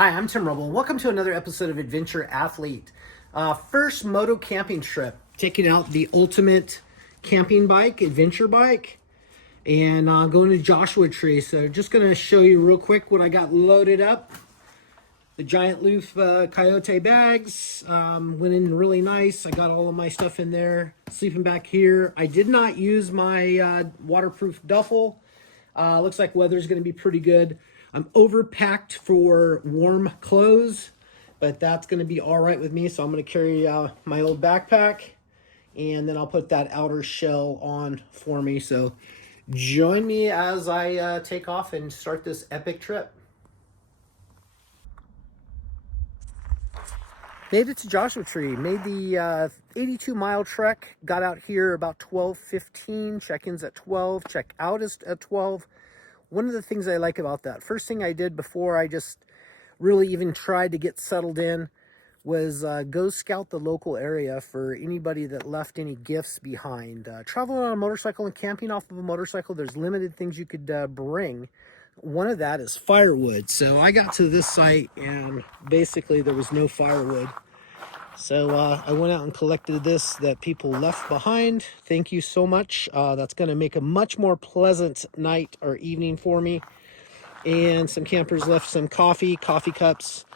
Hi, I'm Tim Rubble. Welcome to another episode of Adventure Athlete. First Moto camping trip. Taking out the ultimate camping bike, adventure bike, and going to Joshua Tree. So just going to show you real quick what I got loaded up. The Giant Loop Coyote bags went in really nice. I got all of my stuff in there. Sleeping back here. I did not use my waterproof duffel. Looks like weather's going to be pretty good. I'm overpacked for warm clothes, but that's going to be all right with me. So I'm going to carry my old backpack, and then I'll put that outer shell on for me. So join me as I take off and start this epic trip. Made it to Joshua Tree, made the 82-mile trek, got out here about 12:15, check-ins at 12, check-out is at 12. One of the things I like about that, first thing I did before I just really even tried to get settled in was go scout the local area for anybody that left any gifts behind. Traveling on a motorcycle and camping off of a motorcycle, there's limited things you could bring. One of that is firewood. So I got to this site and basically there was no firewood. So I went out and collected this that people left behind. Thank you so much. That's going to make a much more pleasant night or evening for me. And some campers left some coffee cups,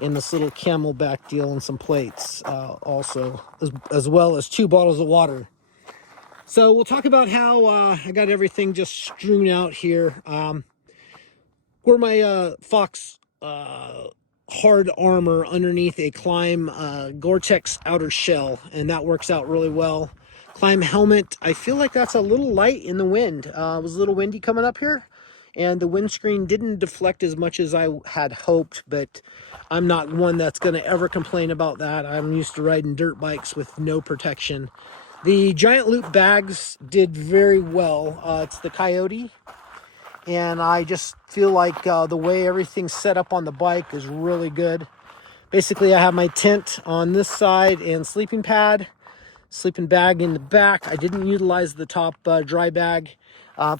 and this little Camelback deal and some plates also, as well as 2 bottles of water. So we'll talk about how I got everything just strewn out here. Where my Fox hard armor underneath a Climb Gore-Tex outer shell, and that works out really well. Climb helmet, I feel like that's a little light in the wind. It was a little windy coming up here, and the windscreen didn't deflect as much as I had hoped, but I'm not one that's going to ever complain about that. I'm used to riding dirt bikes with no protection. The Giant Loop bags did very well. It's the Coyote, and I just feel like the way everything's set up on the bike is really good. Basically, I have my tent on this side and sleeping pad, sleeping bag in the back. I didn't utilize the top dry bag.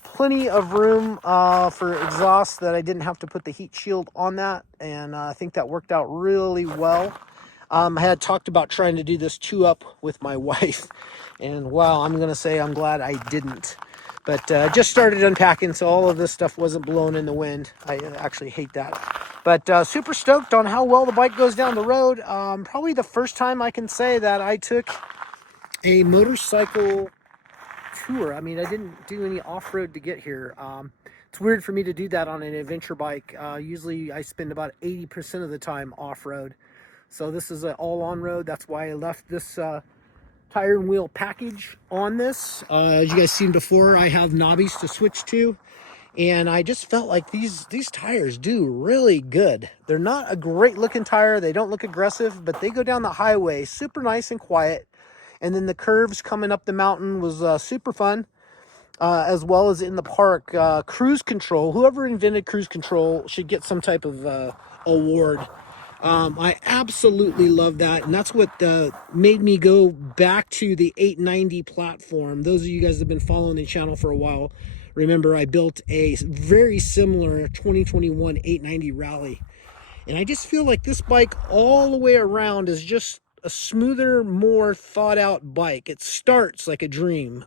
Plenty of room for exhaust that I didn't have to put the heat shield on that, and I think that worked out really well. I had talked about trying to do this 2-up with my wife, and wow, I'm gonna say I'm glad I didn't. But just started unpacking, so all of this stuff wasn't blown in the wind. I actually hate that. But super stoked on how well the bike goes down the road. Probably the first time I can say that I took a motorcycle tour. I mean, I didn't do any off-road to get here. It's weird for me to do that on an adventure bike. Usually I spend about 80% of the time off-road. So this is an all on-road. That's why I left this tire and wheel package on this. As you guys seen before, I have knobbies to switch to, and I just felt like these tires do really good. They're not a great looking tire, they don't look aggressive, but they go down the highway super nice and quiet. And then the curves coming up the mountain was super fun, as well as in the park. Cruise control, whoever invented cruise control should get some type of award. I absolutely love that, and that's what made me go back to the 890 platform. Those of you guys that have been following the channel for a while, remember I built a very similar 2021 890 Rally, and I just feel like this bike all the way around is just a smoother, more thought out bike. It starts like a dream.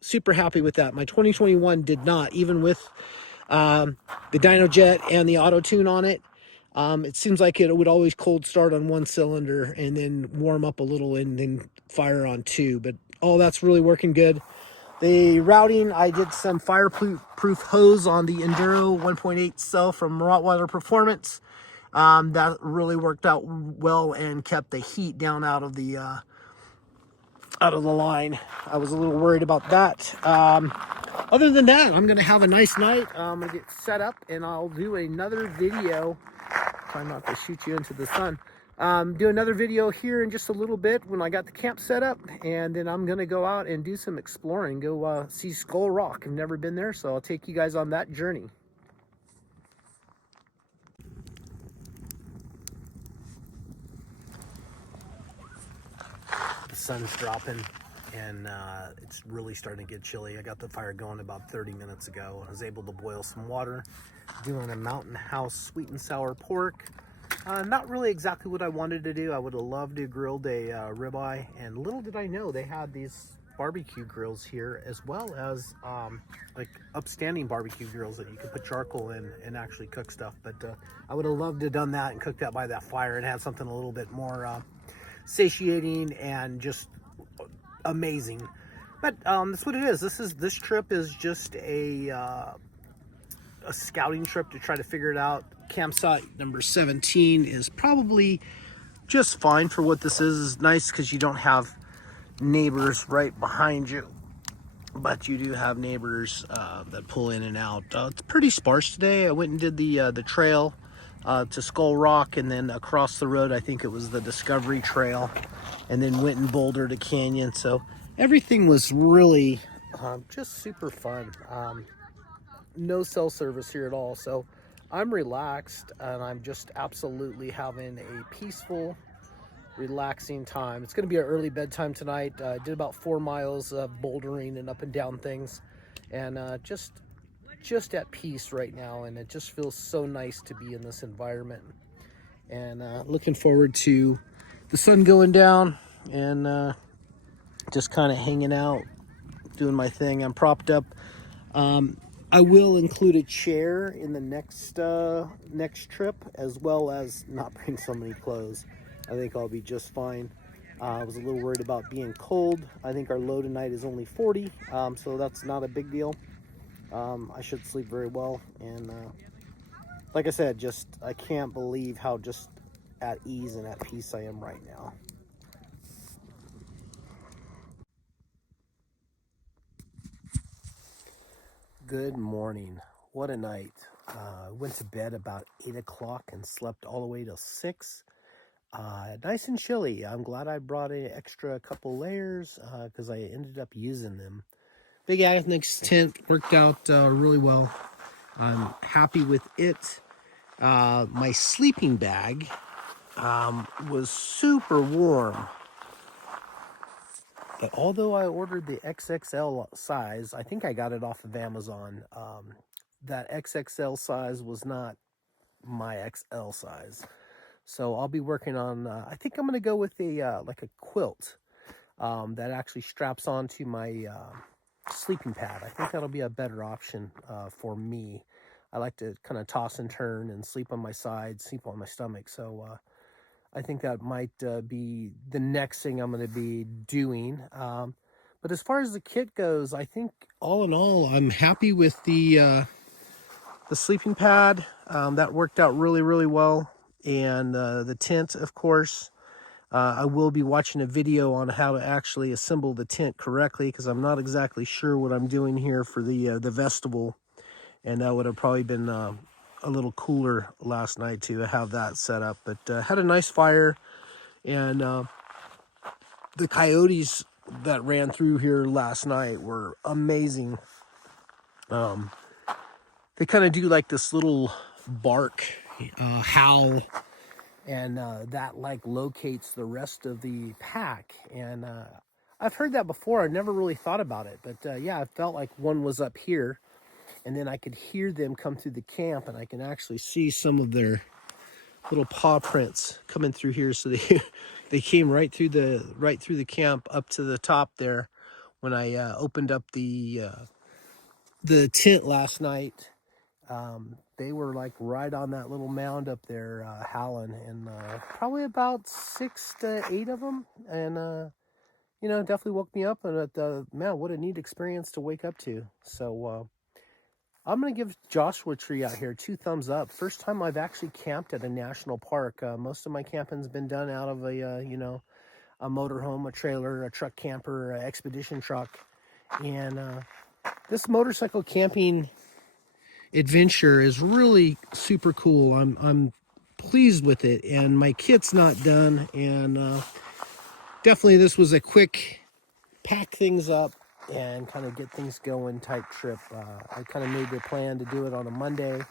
Super happy with that. My 2021 did not, even with the Dyno Jet and the auto tune on it. It seems like it would always cold start on 1 cylinder and then warm up a little and then fire on 2. But all that's really working good. The routing, I did some fireproof hose on the Enduro 1.8 cell from Rottweiler Performance. That really worked out well and kept the heat down out of the line. I was a little worried about that. Other than that, I'm going to have a nice night. I'm going to get set up and I'll do another video. Try not to shoot you into the sun. Do another video here in just a little bit when I got the camp set up, and then I'm gonna go out and do some exploring, go see Skull Rock. I've never been there, so I'll take you guys on that journey. The sun's dropping, and it's really starting to get chilly. I got the fire going about 30 minutes ago. I was able to boil some water, doing a Mountain House sweet and sour pork. Not really exactly what I wanted to do. I would have loved to grilled a ribeye, and little did I know they had these barbecue grills here, as well as like upstanding barbecue grills that you could put charcoal in and actually cook stuff. But I would have loved to have done that and cooked that by that fire and had something a little bit more satiating and just amazing. But that's what it is. This trip is just a scouting trip to try to figure it out. Campsite number 17 is probably just fine for what this is. It's nice because you don't have neighbors right behind you, but you do have neighbors that pull in and out. It's pretty sparse today. I went and did the trail to Skull Rock, and then across the road I think it was the Discovery Trail, and then went and bouldered a canyon. So everything was really just super fun. No cell service here at all, so I'm relaxed and I'm just absolutely having a peaceful, relaxing time. It's going to be an early bedtime tonight. I did about 4 miles of bouldering and up and down things, and just at peace right now, and it just feels so nice to be in this environment. And looking forward to the sun going down, and just kind of hanging out, doing my thing. I'm propped up. I will include a chair in the next trip, as well as not bring so many clothes. I think I'll be just fine. I was a little worried about being cold. I think our low tonight is only 40, so that's not a big deal. I should sleep very well, and like I said, just I can't believe how just at ease and at peace I am right now. Good morning. What a night. Went to bed about 8 o'clock and slept all the way till 6. Nice and chilly. I'm glad I brought an extra couple layers because I ended up using them. Big Agnix tent worked out really well. I'm happy with it. My sleeping bag was super warm. But although I ordered the XXL size, I think I got it off of Amazon. That XXL size was not my XL size. So I'll be working on, I think I'm going to go with a like a quilt that actually straps onto my sleeping pad. I think that'll be a better option for me. I like to kind of toss and turn and sleep on my side, sleep on my stomach. So I think that might be the next thing I'm going to be doing. But as far as the kit goes, I think all in all, I'm happy with the sleeping pad. That worked out really, really well. And the tent, of course. I will be watching a video on how to actually assemble the tent correctly, because I'm not exactly sure what I'm doing here for the vestibule. And that would have probably been a little cooler last night to have that set up. But had a nice fire, and the coyotes that ran through here last night were amazing. They kind of do like this little bark howl, and that like locates the rest of the pack. And I've heard that before. I never really thought about it, but yeah, I felt like one was up here, and then I could hear them come through the camp, and I can actually see some of their little paw prints coming through here. So they they came right through the camp up to the top there when I opened up the tent last night. They were like right on that little mound up there howling, and probably about 6 to 8 of them. And definitely woke me up, and man, what a neat experience to wake up to. So I'm going to give Joshua Tree out here 2 thumbs up. First time I've actually camped at a national park. Most of my camping's been done out of a motorhome, a trailer, a truck camper, a expedition truck. And this motorcycle camping adventure is really super cool. I'm pleased with it, and my kit's not done. And definitely this was a quick pack things up and kind of get things going type trip. I kind of made the plan to do it on a Monday,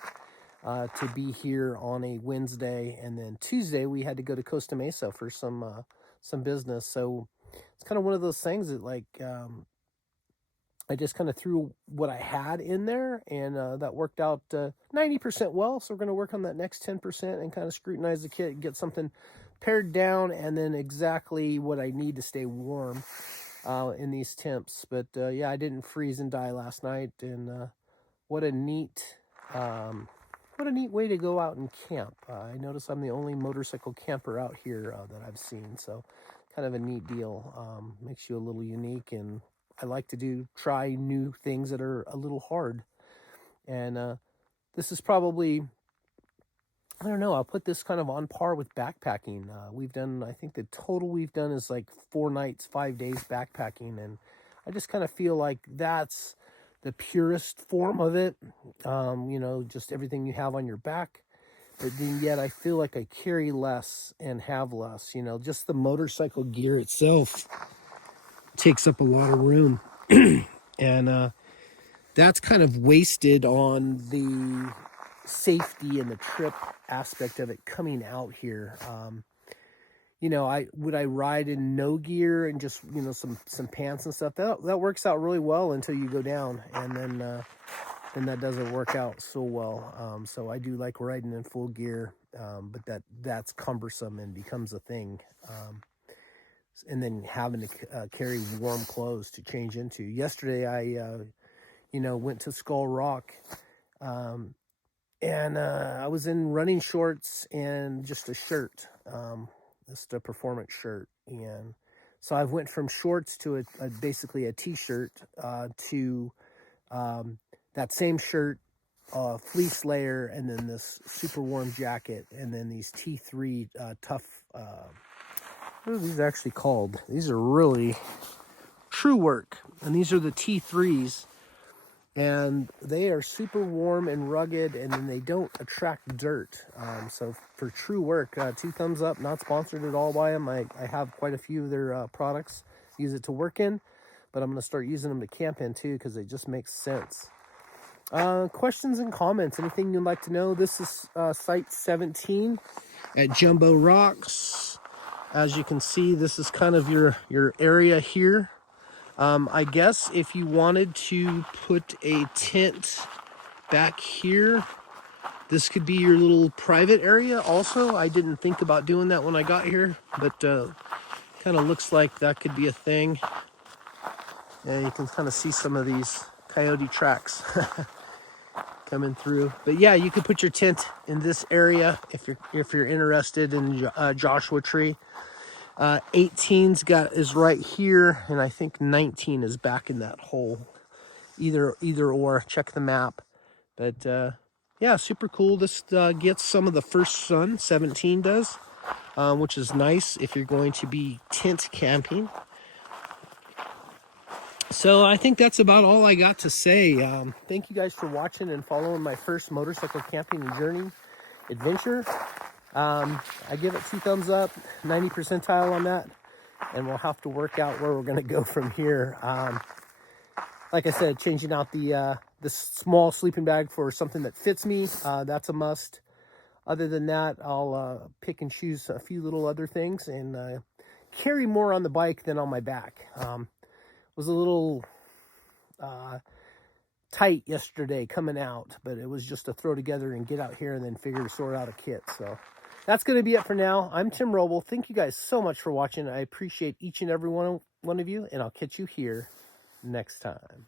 to be here on a Wednesday, and then Tuesday we had to go to Costa Mesa for some business. So it's kind of one of those things that, like, I just kind of threw what I had in there, and that worked out 90% well. So we're going to work on that next 10% and kind of scrutinize the kit, get something pared down, and then exactly what I need to stay warm in these temps. But yeah, I didn't freeze and die last night, and what a neat way to go out and camp. I notice I'm the only motorcycle camper out here that I've seen, so kind of a neat deal. Makes you a little unique, and I like to try new things that are a little hard. And this is probably, I don't know, I'll put this kind of on par with backpacking. We've done, I think the total we've done is like 4 nights, 5 days backpacking, and I just kind of feel like that's the purest form of it. You know, just everything you have on your back. But then yet I feel like I carry less and have less. You know, just the motorcycle gear itself takes up a lot of room. And that's kind of wasted on the safety and the trip aspect of it coming out here. You know, would I ride in no gear and just, you know, some pants and stuff? That works out really well until you go down, and then that doesn't work out so well. So I do like riding in full gear, but that's cumbersome and becomes a thing. And then having to carry warm clothes to change into. Yesterday I you know, went to Skull Rock, and I was in running shorts and just a shirt, just a performance shirt. And so I went from shorts to basically a t-shirt to that same shirt, fleece layer, and then this super warm jacket, and then these T3 tough, what are these actually called? These are really True Work, and these are the T3s. And they are super warm and rugged, and then they don't attract dirt. So for True Work, 2 thumbs up. Not sponsored at all by them. I have quite a few of their products. Use it to work in, but I'm going to start using them to camp in too, because they just make sense. Questions and comments, anything you'd like to know? This is site 17 at Jumbo Rocks. As you can see, this is kind of your area here. I guess if you wanted to put a tent back here, this could be your little private area also. I didn't think about doing that when I got here, but kind of looks like that could be a thing. And you can kind of see some of these Coyote tracks coming through. But yeah, you could put your tent in this area if you're interested in Joshua Tree. 18's is right here, and I think 19 is back in that hole. Either or, check the map. But yeah, super cool. This gets some of the first sun, 17 does, which is nice if you're going to be tent camping. So I think that's about all I got to say. Thank you guys for watching and following my first motorcycle camping journey adventure. I give it 2 thumbs up, 90 percentile on that, and we'll have to work out where we're going to go from here. Like I said, changing out the small sleeping bag for something that fits me, that's a must. Other than that, I'll pick and choose a few little other things and carry more on the bike than on my back. Was a little tight yesterday coming out, but it was just to throw together and get out here and then sort out a kit. So that's going to be it for now. I'm Tim Roble. Thank you guys so much for watching. I appreciate each and every one of you, and I'll catch you here next time.